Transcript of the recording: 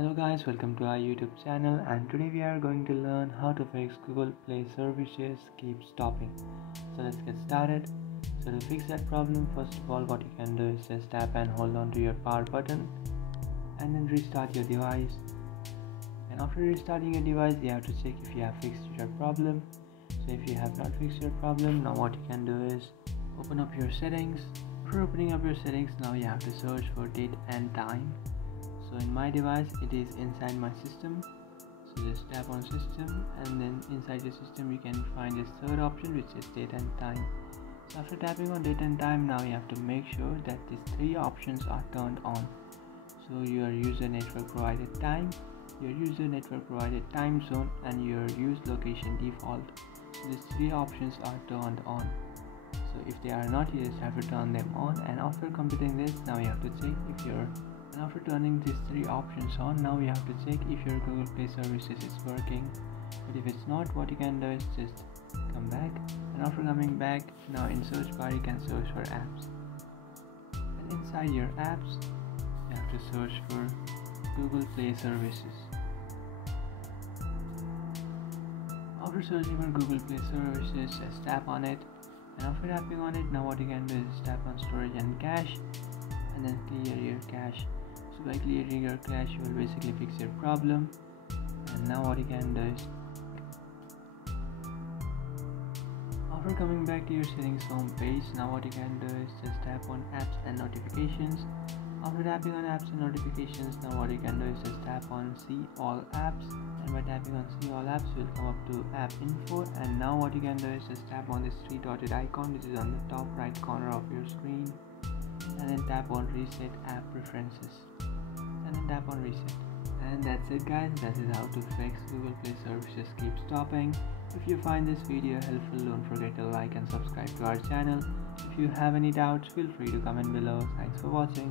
Hello guys, welcome to our YouTube channel, and today we are going to learn how to fix Google Play services keep stopping. So let's get started. So to fix that problem, first of all what you can do is just tap and hold on to your power button and then restart your device. And after restarting your device, you have to check if you have fixed your problem. So if you have not fixed your problem, now what you can do is open up your settings. After opening up your settings, now you have to search for date and time. So in my device it is inside my system, so just tap on system, and then inside the system you can find this third option, which is date and time. So after tapping on date and time, now you have to make sure that these three options are turned on. So your user network provided time, your user network provided time zone, and your use location default. So these three options are turned on. So if they are not, you just have to turn them on, and after completing this, now you have to check if your and after turning these three options on, now you have to check if your Google Play services is working. But if it's not, what you can do is just come back, and after coming back, now in search bar you can search for apps, and inside your apps you have to search for Google Play services. After searching for Google Play services, just tap on it, and after tapping on it, now what you can do is tap on storage and cache, and then clear your cache. So by clearing your cache, you will basically fix your problem. And now what you can do is, after coming back to your settings home page, now what you can do is just tap on apps and notifications. After tapping on apps and notifications, now what you can do is just tap on see all apps, and by tapping on see all apps you will come up to app info. And now what you can do is just tap on this three dotted icon, which is on the top right corner of your screen, and then tap on reset app preferences, and then tap on reset. And that's it guys, that is how to fix Google Play services keep stopping. If you find this video helpful, don't forget to like and subscribe to our channel. If you have any doubts, feel free to comment below. Thanks for watching.